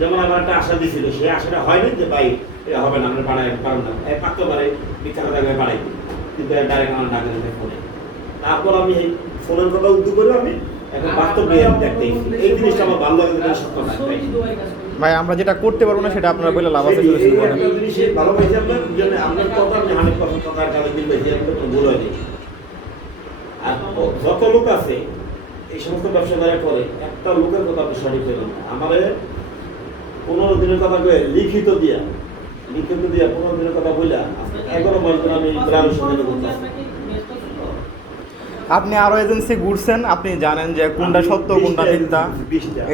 যেমন আমার একটা আশা দিয়েছিল সে আশাটা হয়নি যে ভাই এটা হবে না আমরা বাড়াই পারব না। পারতে পারে মিথ্যা কথা আমি বাড়াই কিন্তু ডাইরেক্ট আমার ডাকে ফোনে। তারপর আমি এই ফোনের কথা উদ্যোগ করে আমি এখন বাস্তব রিয়েলিটি দেখতেছি এই জিনিসটা আমার ভালো লাগে সত্য না ভাই। আমরা যেটা করতে পারব না সেটা আপনারা বলে লাভ আছে ভালো পাইছি আপনার জন্য আপনার কথা আপনি হান্ড্রেড পার্সেন্ট আপনার ভুল হয়নি। আর যত লোক আছে এই সমস্ত ব্যবসা যারা করে একটা লোকের কথা আপনি সঠিক পেলেন আমাদের পনেরো দিনের কথা কয়ে লিখিত দিয়া লিখিত দিয়া পনেরো দিনের কথা বইলা এগারো মাস ধরে আমি গ্রামের সঙ্গে আপনি আরও এজেন্সি ঘুরছেন আপনি জানেন যে কোনটা সত্য কোনটা মিথ্যা।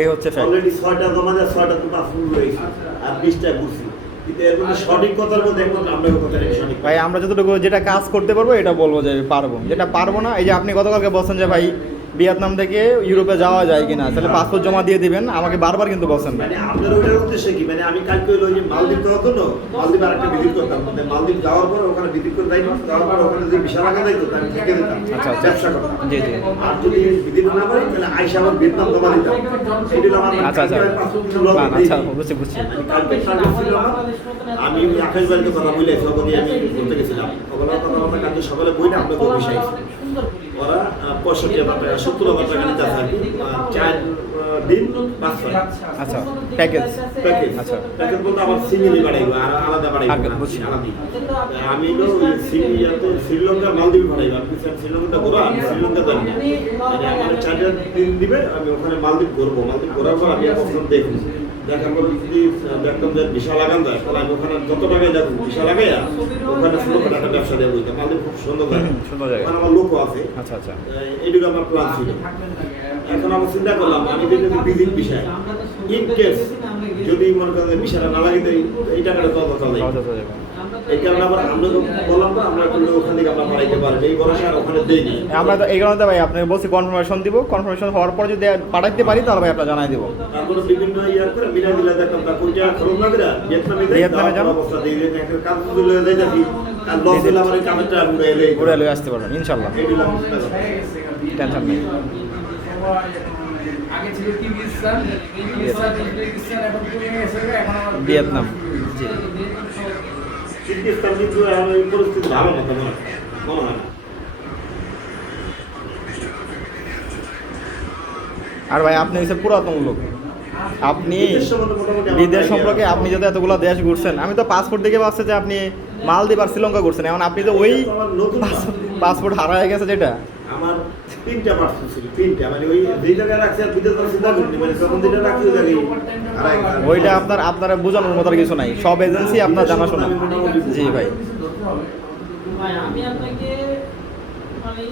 এই হচ্ছে। অলরেডি ছয়টা জমা দেয় ছয়টা তো পাসপোর্ট রয়েছে। আর বিশটা ঘুরছি। কিন্তু এর মধ্যে সঠিক কথার মধ্যে একমাত্র আমরা কথাটা সঠিক ভাই আমরা যতটুকু যেটা কাজ করতে পারব এটা বলব যে পারব। যেটা পারব না এই যে আপনি গতকালকে বলছেন যে ভাই ভিয়েতনাম থেকে ইউরোপে যাওয়া যায় কিনা তাহলে পাসপোর্ট জমা দিয়ে দিবেন আমাকে বারবার কিন্তু বলছেন। মানে আপনার ওইটার উদ্দেশ্য কি? মানে আমি কালকে হলো যে মালদ্বীপ যাওয়ার জন্য মালদ্বীপ আরেকটা ভিজিট করতাম। মানে মালদ্বীপ যাওয়ার পর ওখানে ভিজিট করে যাইতাম যাওয়ার পর ওখানে যে বিশাল রাখা যাইতো তা আমি থেকে দিতাম আচ্ছা, আচ্ছা। ব্যবসা করতাম। জি, জি। আর যদি ভিজিট না পারি তাহলে আইসা আবার ভিয়েতনাম জমা দিতাম। সেটা আমার আচ্ছা, আচ্ছা। না, আচ্ছা বুঝছি বুঝছি। কালকে ছিল। আমি ওই আকাশ বাড়িতে কথা বলে সবাই আমি করতে গেছিলাম। ওগুলো কথা বলতে কালকে সকালে বই না আপনাকে অফিস ওরা পঁয়ষট্টি হাজার টাকা সত্তর হাজার টাকা নিতে আহ, চার দিন পাঁচ আচ্ছা প্যাকেজ। প্যাকেজ। আচ্ছা। প্যাকেজ বলতে আমার সিঙ্গেলি বাড়াইবো আর আলাদা বাড়াইবো আলাদা। আমি ওই সিরিয়াতে শ্রীলঙ্কা মালদ্বীপ বাড়াইবো। আমি শ্রীলঙ্কাটা ঘোরা আমি শ্রীলঙ্কা যাব। না মানে আমার চারটা দিন দিবে আমি ওখানে মালদ্বীপ ঘুরবো। মালদ্বীপ ঘোরার পর আমি অবস্থান দেখব। দেখার পর যদি দেখতাম যে বিশাল লাগান যায়। তাহলে আমি ওখানে যত টাকায় যাব বিশাল লাগাইয়া ওখানে ছোটখাটো একটা ব্যবসা দেবো আমাদের খুব সুন্দর জায়গা সুন্দর জায়গা। ওখানে আমার লোকও আছে। আচ্ছা আচ্ছা। এটুকু আমার প্ল্যান ছিল। এখন আমি চিন্তা করলাম আমি যদি ভিজিট বিষয় ইন কেস যদি মনে করেন বিষয়টা না লাগে এই- টাকাটা। এই কারণে আবার আমরা তো বললাম না আমরা করলে ওখান থেকে আমরা পাঠাইতে পারব এই ভরসা আর ওখানে দেই আমরা তো এই কারণে ভাই আপনাকে বলছি কনফার্মেশন দিব। কনফার্মেশন হওয়ার পর যদি পাঠাইতে পারি তাহলে ভাই জানাই দিব। তারপরে বিভিন্ন ইয়ার করে মিলা দিলা দেখলাম তা কোনটা খরচ না করে ভিয়েতনামে যাই ভিয়েতনামে যান। অবস্থা দিয়ে দেন একটা কাজ যদি যাই যাবি। আর লস দিলে আমার এই কামেরটা এলে ঘুরে লয়ে আসতে পারবেন। টেনশন নেই। আগে ছিল কিরগিজস্তান কিরগিজস্তান উজবেকিস্তান এখন চলে গেছে এখন ভিয়েতনাম। জি। কিরগিজস্তান কিন্তু এখন এই পরিস্থিতি ভালো না তো মনে হয় না। আর ভাই আপনি হচ্ছে পুরাতন লোক। আপনি বিদেশ সম্পর্কে আপনি যদি এতগুলো দেশ ঘুরছেন আমি তো পাসপোর্ট দেখে পাচ্ছি যে আপনি মালদ্বীপ আর শ্রীলঙ্কা ঘুরছেন। এখন আপনি তো ওই পাসপোর্ট হারায় গেছে যেটা। আমার তিনটা পার্সেল ছিল তিনটা মানে ওই দুই রাখছি আর চিন্তা করিনি মানে যখন দুইটা রাখছি ওই জায়গায় ওইটা আপনার আপনার বোঝানোর মতো আর কিছু নাই সব এজেন্সি আপনার জানাশোনা। আমি জি ভাই। আমি আপনাকে মানে